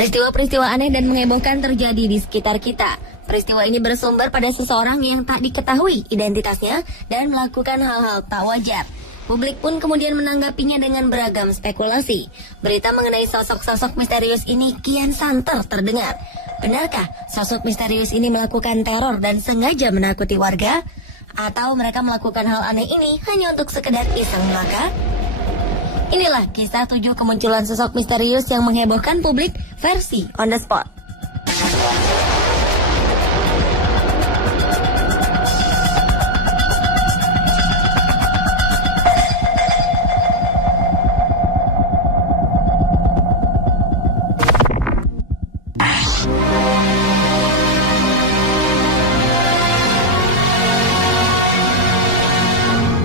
Peristiwa-peristiwa aneh dan menghebohkan terjadi di sekitar kita. Peristiwa ini bersumber pada seseorang yang tak diketahui identitasnya dan melakukan hal-hal tak wajar. Publik pun kemudian menanggapinya dengan beragam spekulasi. Berita mengenai sosok-sosok misterius ini kian santer terdengar. Benarkah sosok misterius ini melakukan teror dan sengaja menakuti warga? Atau mereka melakukan hal aneh ini hanya untuk sekedar iseng belaka? Inilah kisah 7 kemunculan sosok misterius yang menghebohkan publik versi On The Spot.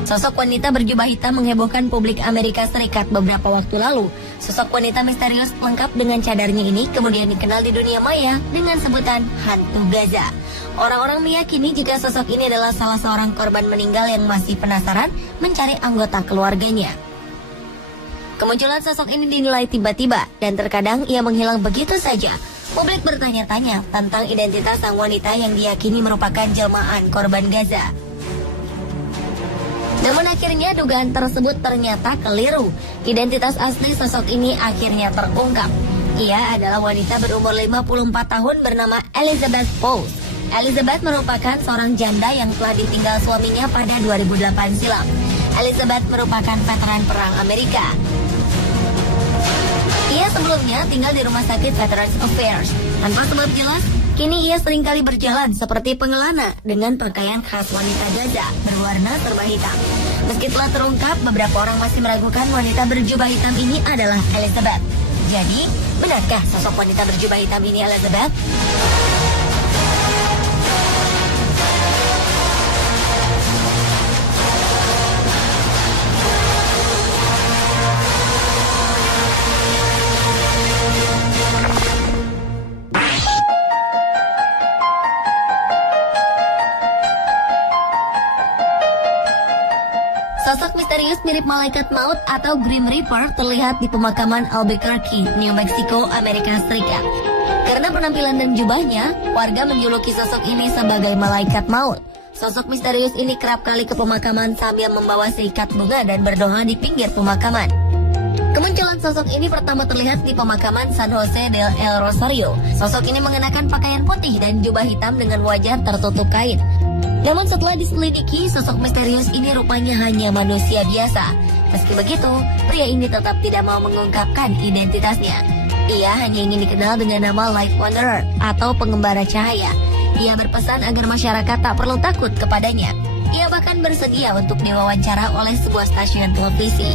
Sosok wanita berjubah hitam menghebohkan publik Amerika Serikat beberapa waktu lalu. Sosok wanita misterius lengkap dengan cadarnya ini kemudian dikenal di dunia maya dengan sebutan hantu Gaza. Orang-orang meyakini jika sosok ini adalah salah seorang korban meninggal yang masih penasaran mencari anggota keluarganya. Kemunculan sosok ini dinilai tiba-tiba dan terkadang ia menghilang begitu saja. Publik bertanya-tanya tentang identitas sang wanita yang diyakini merupakan jelmaan korban Gaza. Namun akhirnya dugaan tersebut ternyata keliru. Identitas asli sosok ini akhirnya terungkap. Ia adalah wanita berumur 54 tahun bernama Elizabeth Pauls. Elizabeth merupakan seorang janda yang telah ditinggal suaminya pada 2008 silam. Elizabeth merupakan veteran perang Amerika. Ia sebelumnya tinggal di rumah sakit Veterans Affairs. Tanpa sebab jelas, kini ia seringkali berjalan seperti pengelana dengan pakaian khas wanita Gaza berwarna serba hitam. Meski telah terungkap, beberapa orang masih meragukan wanita berjubah hitam ini adalah Elizabeth. Jadi, benarkah sosok wanita berjubah hitam ini Elizabeth? Sosok misterius mirip malaikat maut atau Grim Reaper terlihat di pemakaman Albuquerque, New Mexico, Amerika Serikat. Karena penampilan dan jubahnya, warga menjuluki sosok ini sebagai malaikat maut. Sosok misterius ini kerap kali ke pemakaman sambil membawa seikat bunga dan berdoa di pinggir pemakaman. Kemunculan sosok ini pertama terlihat di pemakaman San Jose del El Rosario. Sosok ini mengenakan pakaian putih dan jubah hitam dengan wajah tertutup kain. Namun setelah diselidiki, sosok misterius ini rupanya hanya manusia biasa. Meski begitu, pria ini tetap tidak mau mengungkapkan identitasnya. Ia hanya ingin dikenal dengan nama Light Wanderer atau pengembara cahaya. Ia berpesan agar masyarakat tak perlu takut kepadanya. Ia bahkan bersedia untuk diwawancara oleh sebuah stasiun televisi.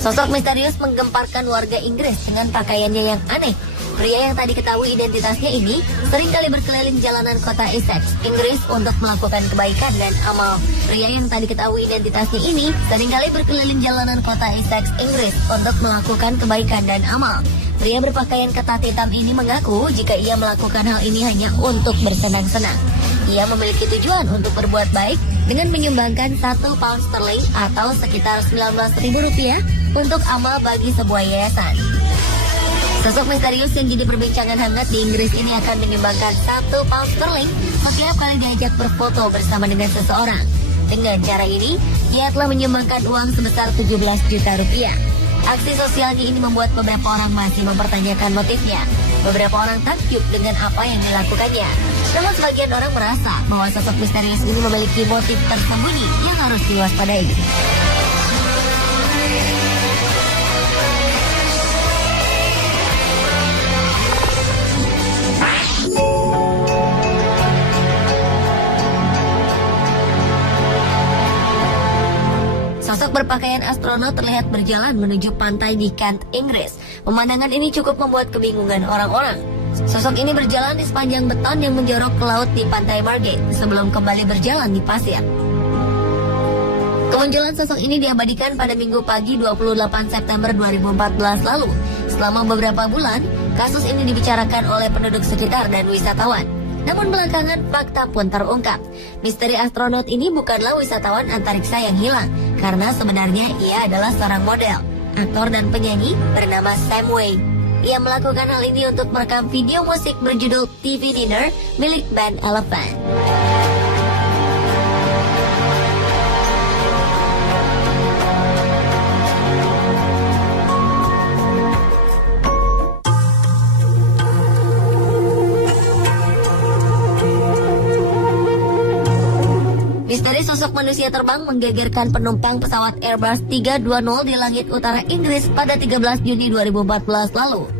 Sosok misterius menggemparkan warga Inggris dengan pakaiannya yang aneh. Pria yang tak diketahui identitasnya ini seringkali berkeliling jalanan kota Essex, Inggris untuk melakukan kebaikan dan amal. Pria yang tak diketahui identitasnya ini seringkali berkeliling jalanan kota Essex, Inggris untuk melakukan kebaikan dan amal. Pria berpakaian ketat hitam ini mengaku jika ia melakukan hal ini hanya untuk bersenang-senang. Ia memiliki tujuan untuk berbuat baik dengan menyumbangkan 1 pound sterling atau sekitar Rp19.000 untuk amal bagi sebuah yayasan. Sosok misterius yang jadi perbincangan hangat di Inggris ini akan menyumbangkan 1 pound sterling setiap kali diajak berfoto bersama dengan seseorang. Dengan cara ini, ia telah menyumbangkan uang sebesar 17 juta rupiah. Aksi sosialnya ini membuat beberapa orang masih mempertanyakan motifnya. Beberapa orang takjub dengan apa yang dilakukannya. Namun sebagian orang merasa bahwa sosok misterius ini memiliki motif tersembunyi yang harus diwaspadai. Sosok berpakaian astronot terlihat berjalan menuju pantai di Kent, Inggris. Pemandangan ini cukup membuat kebingungan orang-orang. Sosok ini berjalan di sepanjang beton yang menjorok ke laut di pantai Margate sebelum kembali berjalan di pasir. Kemunculan sosok ini diabadikan pada Minggu pagi 28 September 2014 lalu. Selama beberapa bulan, kasus ini dibicarakan oleh penduduk sekitar dan wisatawan. Namun belakangan fakta pun terungkap. Misteri astronot ini bukanlah wisatawan antariksa yang hilang, karena sebenarnya ia adalah seorang model, aktor dan penyanyi bernama Sam Wade. Ia melakukan hal ini untuk merekam video musik berjudul TV Dinner milik band Elephant. Misteri sosok manusia terbang menggegerkan penumpang pesawat Airbus 320 di langit utara Inggris pada 13 Juni 2014 lalu.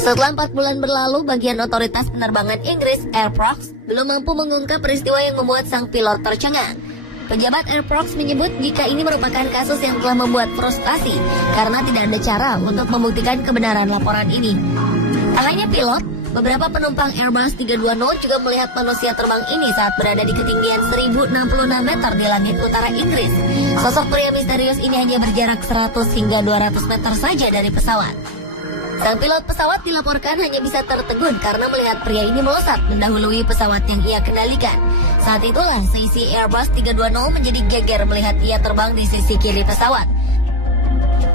Setelah 4 bulan berlalu, bagian otoritas penerbangan Inggris, Air France, belum mampu mengungkap peristiwa yang membuat sang pilot tercengang. Pejabat Air France menyebut jika ini merupakan kasus yang telah membuat frustasi karena tidak ada cara untuk membuktikan kebenaran laporan ini. Tak hanya pilot, beberapa penumpang Airbus 320 juga melihat manusia terbang ini saat berada di ketinggian 1066 meter di langit utara Inggris. Sosok pria misterius ini hanya berjarak 100 hingga 200 meter saja dari pesawat. Sang pilot pesawat dilaporkan hanya bisa tertegun karena melihat pria ini melesat mendahului pesawat yang ia kendalikan. Saat itulah seisi Airbus 320 menjadi geger melihat ia terbang di sisi kiri pesawat.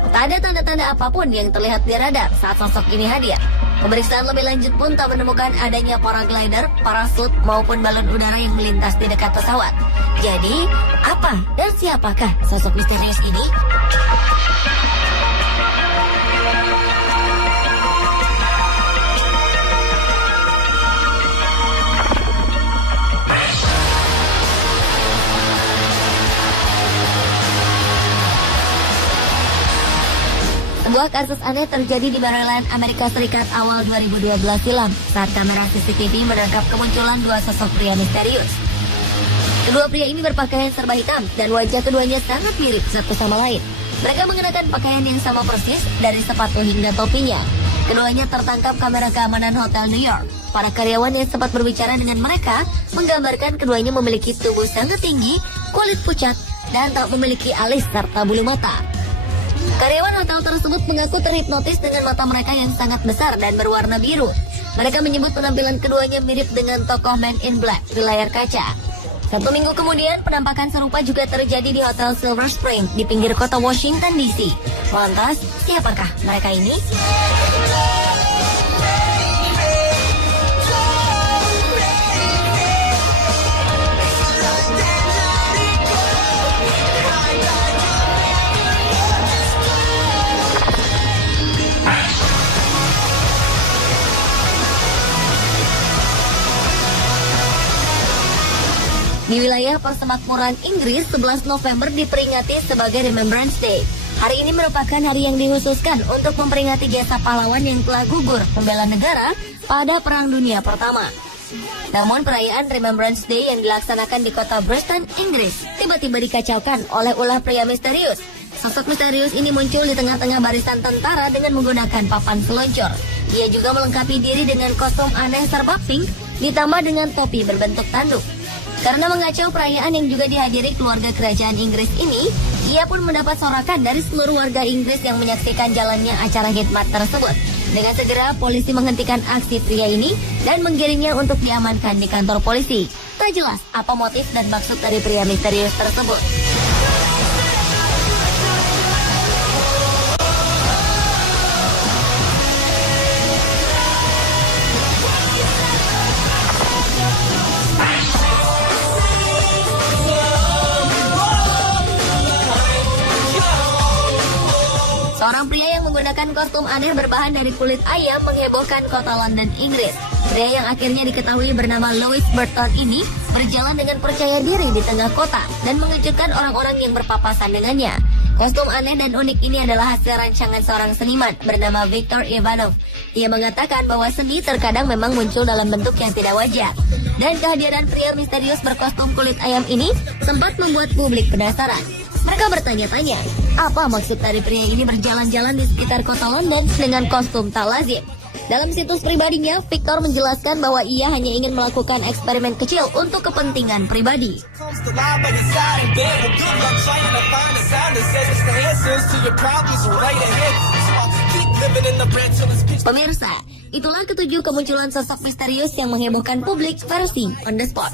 Tak ada tanda-tanda apapun yang terlihat di radar saat sosok ini hadir. Pemeriksaan lebih lanjut pun tak menemukan adanya paraglider, parasut maupun balon udara yang melintas di dekat pesawat. Jadi, apa dan siapakah sosok misterius ini? Sebuah kasus aneh terjadi di Maryland, Amerika Serikat awal 2012 silam saat kamera CCTV menangkap kemunculan dua sosok pria misterius. Kedua pria ini berpakaian serba hitam dan wajah keduanya sangat mirip satu sama lain. Mereka mengenakan pakaian yang sama persis dari sepatu hingga topinya. Keduanya tertangkap kamera keamanan Hotel New York. Para karyawan yang sempat berbicara dengan mereka menggambarkan keduanya memiliki tubuh sangat tinggi, kulit pucat, dan tak memiliki alis serta bulu mata. Karyawan hotel tersebut mengaku terhipnotis dengan mata mereka yang sangat besar dan berwarna biru. Mereka menyebut penampilan keduanya mirip dengan tokoh Men in Black di layar kaca. 1 minggu kemudian, penampakan serupa juga terjadi di Hotel Silver Spring di pinggir kota Washington DC. Lantas, siapakah mereka ini? Di wilayah persemakmuran Inggris, 11 November diperingati sebagai Remembrance Day. Hari ini merupakan hari yang dikhususkan untuk memperingati jasa pahlawan yang telah gugur membela negara pada Perang Dunia Pertama. Namun perayaan Remembrance Day yang dilaksanakan di kota Bristol, Inggris, tiba-tiba dikacaukan oleh ulah pria misterius. Sosok misterius ini muncul di tengah-tengah barisan tentara dengan menggunakan papan seluncur. Ia juga melengkapi diri dengan kostum aneh serba pink, ditambah dengan topi berbentuk tanduk. Karena mengacau perayaan yang juga dihadiri keluarga kerajaan Inggris ini, ia pun mendapat sorakan dari seluruh warga Inggris yang menyaksikan jalannya acara khidmat tersebut. Dengan segera, polisi menghentikan aksi pria ini dan menggiringnya untuk diamankan di kantor polisi. Tak jelas apa motif dan maksud dari pria misterius tersebut. Seorang pria yang menggunakan kostum aneh berbahan dari kulit ayam menghebohkan kota London, Inggris. Pria yang akhirnya diketahui bernama Louis Burton ini berjalan dengan percaya diri di tengah kota dan mengejutkan orang-orang yang berpapasan dengannya. Kostum aneh dan unik ini adalah hasil rancangan seorang seniman bernama Viktor Ivanov. Ia mengatakan bahwa seni terkadang memang muncul dalam bentuk yang tidak wajar. Dan kehadiran pria misterius berkostum kulit ayam ini sempat membuat publik penasaran. Mereka bertanya-tanya, apa maksud dari pria ini berjalan-jalan di sekitar kota London dengan kostum tak lazim? Dalam situs pribadinya, Victor menjelaskan bahwa ia hanya ingin melakukan eksperimen kecil untuk kepentingan pribadi. Pemirsa, itulah ketujuh kemunculan sosok misterius yang menghebohkan publik versi On The Spot.